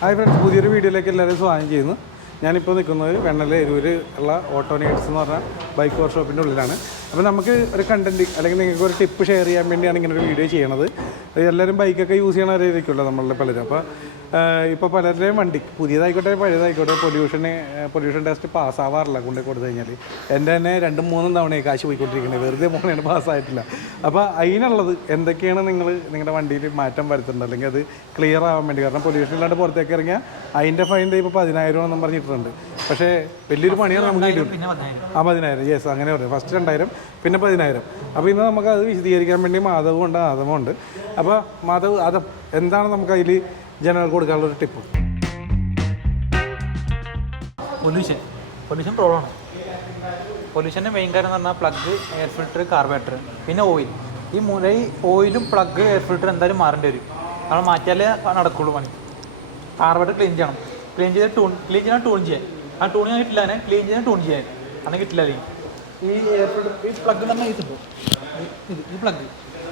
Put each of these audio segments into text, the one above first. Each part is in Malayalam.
ഹായ് ഫ്രണ്ട്സ്, പുതിയൊരു വീഡിയോയിലേക്ക് എല്ലാവരും സ്വാഗതം ചെയ്യുന്നു. ഞാനിപ്പോൾ നിൽക്കുന്നത് വെണ്ണല എരൂര് ഉള്ള ഓട്ടോനേറ്റ്സ് എന്ന് പറഞ്ഞ ബൈക്ക് വർക്ക്ഷോപ്പിൻ്റെ ഉള്ളിലാണ്. അപ്പോൾ നമുക്ക് ഒരു കണ്ടൻറ്റ് അല്ലെങ്കിൽ നിങ്ങൾക്ക് ഒരു ടിപ്പ് ഷെയർ ചെയ്യാൻ വേണ്ടിയാണ് ഇങ്ങനെ ഒരു വീഡിയോ ചെയ്യണത്. എല്ലാവരും ബൈക്കൊക്കെ യൂസ് ചെയ്യണവരായിരിക്കുമല്ലോ നമ്മളുടെ പലരും. അപ്പോൾ ഇപ്പോൾ പലരുടെയും വണ്ടി പുതിയതായിക്കോട്ടെ പഴയതായിക്കോട്ടെ പൊല്യൂഷൻ ടെസ്റ്റ് പാസ്സാവാറില്ല കൊണ്ട് കൊടുത്തു കഴിഞ്ഞാൽ. എൻ്റെ തന്നെ 2-3 തവണയായി കാശ് പോയിക്കൊണ്ടിരിക്കുന്നത്, വെറുതെ പോകണേണ് പാസ്സായിട്ടില്ല. അപ്പോൾ അതിനുള്ളത് എന്തൊക്കെയാണ് നിങ്ങളുടെ വണ്ടിയിൽ മാറ്റം വരുത്തുന്നത്, അല്ലെങ്കിൽ അത് ക്ലിയർ ആവാൻ വേണ്ടി. കാരണം പൊല്യൂഷൻ ഇല്ലാണ്ട് പുറത്തേക്ക് ഇറങ്ങിയാൽ അതിൻ്റെ ഫൈൻ ഇപ്പോൾ 10,000 എന്നും പറഞ്ഞിട്ടുണ്ട്. പക്ഷേ വലിയൊരു പണിയാണ് നമുക്ക് കിട്ടും. 10,000, യെസ്, അങ്ങനെ പറയാം. ഫസ്റ്റ് 2,000 പിന്നെ 10,000. അപ്പോൾ ഇന്ന് നമുക്ക് അത് വിശദീകരിക്കാൻ വേണ്ടി മാധവുണ്ട്, ആദമുണ്ട്. അപ്പോൾ മാധവ്, ആദം, എന്താണ് നമുക്ക് അതിൽ ജനങ്ങൾക്ക് കൊടുക്കാനുള്ളൊരു ടിപ്പ്? പൊല്യൂഷൻ പ്രോബ്ലമാണ്. പൊല്യൂഷൻ്റെ മെയിൻ കാര്യം എന്ന് പറഞ്ഞാൽ പ്ലഗ്, എയർ ഫിൽറ്റർ, കാർബറേറ്റർ, പിന്നെ ഓയിൽ. ഈ ഓയിലും പ്ലഗ്, എയർ ഫിൽറ്റർ എന്തായാലും മാറേണ്ടി വരും. കാരണം മാറ്റിയാലേ നടക്കുള്ളൂ പണി. കാർബറേറ്റർ ക്ലീൻ ചെയ്യണം. ക്ലീൻ ചെയ്താൽ ട്യൂൺ ചെയ്യാൻ. ആ ട്യൂൺ ചെയ്യാൻ കിട്ടില്ല, തന്നെ ക്ലീൻ ചെയ്യാൻ ട്യൂൺ ചെയ്യാൻ അങ്ങനെ കിട്ടില്ല. ഈ എയർ ഫിൽറ്റർ, ഈ പ്ലഗ് നമ്മൾ അയച്ചിട്ടുണ്ടോ?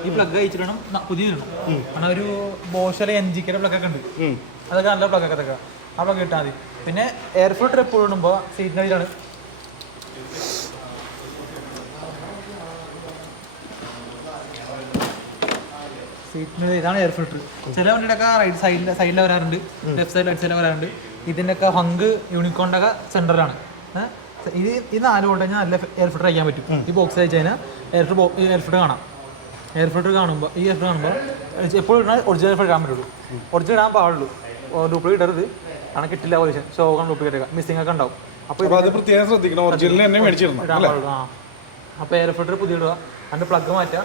ഈ പ്ലഗ് അയച്ചിട്ട് വേണം പുതിയ ഇടണം. കാരണം ഒരു ബോഷലെ NGK പ്ലഗൊക്കെ ഉണ്ട്, അതൊക്കെ നല്ല പ്ലഗൊക്കെ അതൊക്കെ ആ പ്ലഗ് ഇട്ടാൽ മതി. പിന്നെ എയർ ഫിൽറ്റർ എപ്പോഴും ഇടുമ്പോൾ സീറ്റിനടിയിലാണ്. ഇതാണ് എയർ ഫിൽറ്റർ. ചില വണ്ടിയുടെയൊക്കെ റൈറ്റ് സൈഡിൽ വരാറുണ്ട്, ലെഫ്റ്റ് സൈഡ് റൈറ്റ് സൈഡിൽ വരാറുണ്ട്. ഇതിൻ്റെയൊക്കെ ഹങ്ക് യൂണിക്കോണിൻ്റെ ഒക്കെ സെൻറ്ററിലാണ്. ഈ 4 വോൾട്ട് കഴിഞ്ഞാൽ നല്ല എയർ ഫിൽറ്റർ അയക്കാൻ പറ്റും. ഈ ബോക്സ് അയച്ചു കഴിഞ്ഞാൽ എയർ ഫിൽറ്റർ കാണാം. എയർ ഫിൽറ്റർ കാണുമ്പോൾ എപ്പോഴും ഒറിജിനൽ ഫിൽറ്റർ ഇടാൻ പറ്റുള്ളൂ. ഒറിജിനൽ ഇടാൻ പാടുള്ളൂ, ഡ്യൂപ്ലിക്കേറ്റ് ഇടരുത്. കാരണം കിട്ടില്ല പൊല്യൂഷൻ, ഷോകം ഡ്യൂപ്ലിക്കേറ്റ് ഒക്കെ മിസ്സിംഗ് ഒക്കെ ഉണ്ടാവും. അപ്പോൾ ഇടാൻ പാടുള്ളൂ. അപ്പോൾ എയർ ഫിൽറ്റർ പുതിയ ഇടുക, അതിൻ്റെ പ്ലഗ് മാറ്റുക.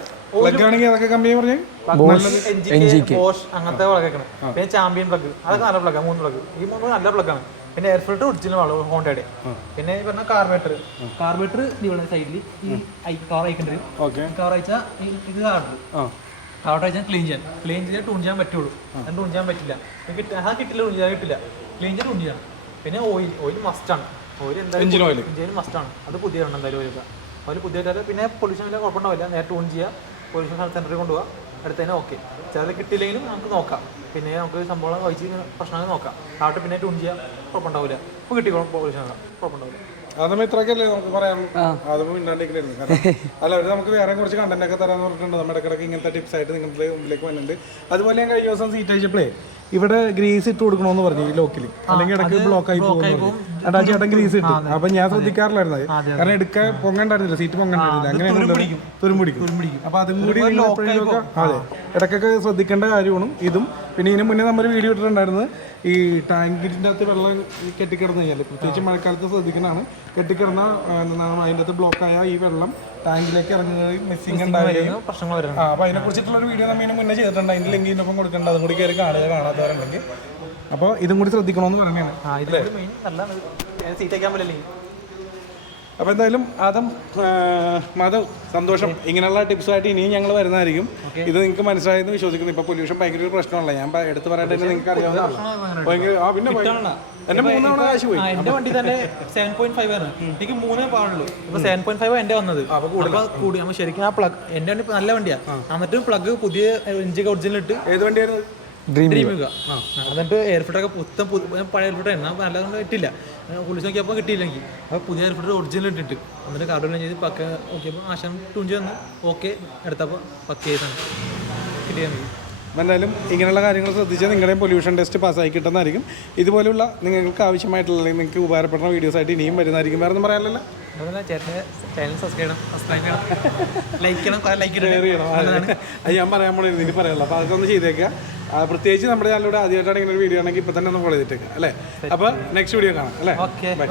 ബോഷ് അങ്ങനത്തെ പ്ലഗൊക്കെയാണ്. പിന്നെ ചാമ്പ്യൻ പ്ലഗ്, അതൊക്കെ നല്ല പ്ലഗാണ്. 3 പ്ലഗ്, ഈ 3 നല്ല പ്ലഗാണ്. പിന്നെ എയർ ഫിൽറ്റർ ഒറിജിനൽ ആണ് ഹോണ്ടയുടെ. പിന്നെ ഈ പറഞ്ഞ കാർബറേറ്റർ ഇവിടെ സൈഡിൽ ഈ കാർ അയക്കേണ്ടി വരും. കാർ അയച്ചാൽ ഇത് കാർബറേറ്റർ അയച്ചാൽ ക്ലീൻ ചെയ്താൽ ട്യൂൺ ചെയ്യാൻ പറ്റുള്ളൂ. അത് ട്യൂൺ ചെയ്യാൻ പറ്റില്ല, കിട്ടില്ല, ട്യൂൺ ചെയ്യാൻ കിട്ടില്ല. ക്ലീൻ ചെയ്ത് ട്യൂൺ ചെയ്യണം. പിന്നെ ഓയിൽ മസ്റ്റാണ്. ഓയിൽ എന്തായാലും എഞ്ചിൻ മസ്റ്റാണ്. അത് പുതിയ എണ്ണം എന്തായാലും ഓയിൽ പുതിയ. പിന്നെ പൊല്യൂഷൻ വലിയ കുഴപ്പമുണ്ടാവില്ല. നേരെ ട്യൂൺ ചെയ്യുക, പൊല്യൂഷൻ സെൻറ്ററിൽ കൊണ്ടുപോകുക, അടുത്തതിനെ ഓക്കെ. ചിലത് കിട്ടിയില്ലെങ്കിലും നമുക്ക് നോക്കാം. പിന്നെ നമുക്ക് സംഭവം വഹിച്ച് പ്രശ്നങ്ങൾ നോക്കാം. ആട്ട് പിന്നെ ട്യൂൺ ചെയ്യാൻ കുഴപ്പമുണ്ടാവില്ല. ഇപ്പോൾ കിട്ടിക്കോളും, പൊല്യൂഷൻ കുഴപ്പമുണ്ടാവില്ല. അതമ്മ ഇത്രയൊക്കെയല്ലേ നമുക്ക് പറയാനുള്ളൂ. അതൊന്നും ഇണ്ടാണ്ടിരിക്കലായിരുന്നു. അല്ല, അവർ നമുക്ക് വേറെ കുറച്ച് കണ്ടന്റ് ഒക്കെ തരാമെന്ന് പറഞ്ഞിട്ടുണ്ട്. നമ്മുടെ ഇടയ്ക്കിടയ്ക്ക് ഇങ്ങനത്തെ ടിപ്സ് ആയിട്ട് നിങ്ങളുടെ മുമ്പിലേക്ക് വന്നിട്ടുണ്ട്. അതുപോലെ ഞാൻ കഴിഞ്ഞ ദിവസം സീറ്റ് അയച്ചപ്പോഴേ ഇവിടെ ഗ്രീസ് ഇട്ട് കൊടുക്കണമെന്ന് പറഞ്ഞു ഈ ലോക്കിൽ, അല്ലെങ്കിൽ ഇടയ്ക്ക് ബ്ലോക്ക് ആയി പോകുന്നു. അടാ ചേട്ടൻ ഗ്രീസ് ഇട്ടു. അപ്പം ഞാൻ ശ്രദ്ധിക്കാറില്ലായിരുന്നു അത്. കാരണം എടുക്കാൻ പൊങ്ങണ്ടായിരുന്നില്ല, സീറ്റ് പൊങ്ങണ്ടായിരുന്നില്ല. അങ്ങനെ തുരുമ്പിടിക്കും. അപ്പം അതും കൂടി അതെ ഇടയ്ക്കൊക്കെ ശ്രദ്ധിക്കേണ്ട കാര്യമാണ് ഇതും. പിന്നെ ഇതിന് മുന്നേ നമ്മൾ വീഡിയോ ഇട്ടിട്ടുണ്ടായിരുന്നു ഈ ടാങ്കിൻ്റെ അകത്ത് വെള്ളം കെട്ടിക്കിടന്ന് കഴിഞ്ഞാൽ, പ്രത്യേകിച്ച് മഴക്കാലത്ത് ശ്രദ്ധിക്കുന്നതാണ്. കെട്ടിക്കിടന്ന അതിൻ്റെ അകത്ത് ബ്ലോക്കായ ഈ വെള്ളം ടാങ്കിലേക്ക് ഇറങ്ങുകയും മിസ്സിങ് ഉണ്ടാവുകയും പ്രശ്നങ്ങൾ വരും. അപ്പോൾ അതിനെ കുറിച്ചിട്ടുള്ളൊരു വീഡിയോ നമ്മൾ ഇതിന് മുന്നേ ചെയ്തിട്ടുണ്ട്. അതിൻ്റെ ലിങ്ക് ഇതിനൊപ്പം കൊടുക്കേണ്ട, അതും കൂടി കയറി കാണാത്തവരുണ്ടെങ്കിൽ. അപ്പോൾ ഇതും കൂടി ശ്രദ്ധിക്കണമെന്ന് പറയുകയാണ്. അപ്പോൾ എന്തായാലും ആദം, മാധവ്, സന്തോഷം. ഇങ്ങനെയുള്ള ടിപ്സുമായിട്ട് ഇനിയും ഞങ്ങൾ വരുന്നതായിരിക്കും. ഇത് നിങ്ങൾക്ക് മനസ്സിലായെന്ന് വിശ്വസിക്കുന്നു. ഇപ്പോൾ പൊല്യൂഷൻ ഭയങ്കര ഒരു പ്രശ്നമല്ല. ഞാൻ എടുത്ത് പറയേണ്ടത് നിങ്ങൾക്ക് അറിയാവുന്നതാണ്. ഭയങ്കര പിന്നെ എൻ്റെ 3 തവണ കാശ് പോയി. എൻ്റെ വണ്ടി തന്നെ 7.5 ആണ്. എനിക്ക് 3 പാടുള്ളൂ. ഇപ്പോൾ 7.5 എൻ്റെ വന്നത്. അപ്പോൾ കൂടി നമ്മൾ ശരിക്കും ആ പ്ലഗ്, എൻ്റെ വണ്ടി നല്ല വണ്ടിയാണ്. എന്നിട്ടും പ്ലഗ് പുതിയ NGK ഒറിജിനൽ ഇട്ട്. ഏത് വണ്ടിയായിരുന്നു? ഡ്രീമിക. എന്നിട്ട് എയർ ഫിൽറ്റർ ഒക്കെ പഴയ എയർ ഫിൽറ്റർ ആയിരുന്നു, നല്ലതൊന്നും കിട്ടില്ല. പോലീസ് നോക്കിയപ്പോൾ കിട്ടിയില്ല എനിക്ക്. അപ്പോൾ പുതിയ എയർ ഫിൽറ്റർ ഒറിജിനൽ ഇട്ടിട്ട് എന്നിട്ട് കാർഡ് ചെയ്ത് പക്ക നോക്കിയപ്പോൾ ആശാൻ ട്യൂൺ ചെയ്ത് ഓക്കെ എടുത്തപ്പോൾ പക്ക ചെയ്താണ് കിട്ടിയത്. എന്തായാലും ഇങ്ങനെയുള്ള കാര്യങ്ങൾ ശ്രദ്ധിച്ചാൽ നിങ്ങളുടെയും പൊല്യൂഷൻ ടെസ്റ്റ് പാസ്സായി കിട്ടുന്നതായിരിക്കും. ഇതുപോലുള്ള നിങ്ങൾക്ക് ആവശ്യമായിട്ടുള്ള അല്ലെങ്കിൽ നിങ്ങൾക്ക് ഉപകാരപ്പെടുന്ന വീഡിയോസായിട്ട് ഇനിയും വരുന്നതായിരിക്കും. വേറെ ഒന്നും പറയാനല്ലോ. ചാനൽ സബ്സ്ക്രൈബ് ചെയ്യണം, ലൈക്ക് ചെയ്യണം. അത് ഞാൻ പറയാൻ പോണേ എനിക്ക് പറയാനുള്ളൂ. അപ്പോൾ അതൊക്കെ ഒന്ന് ചെയ്തേക്കുക. പ്രത്യേകിച്ച് നമ്മുടെ ചാനലിലൂടെ ആദ്യമായിട്ടാണ് ഇങ്ങനെ ഒരു വീഡിയോ ആണെങ്കിൽ ഇപ്പോൾ തന്നെ ഒന്ന് ഫോളോ ചെയ്തിട്ടേക്കുക അല്ലേ. അപ്പോൾ നെക്സ്റ്റ് വീഡിയോ കാണാം അല്ലേ. Okay, by.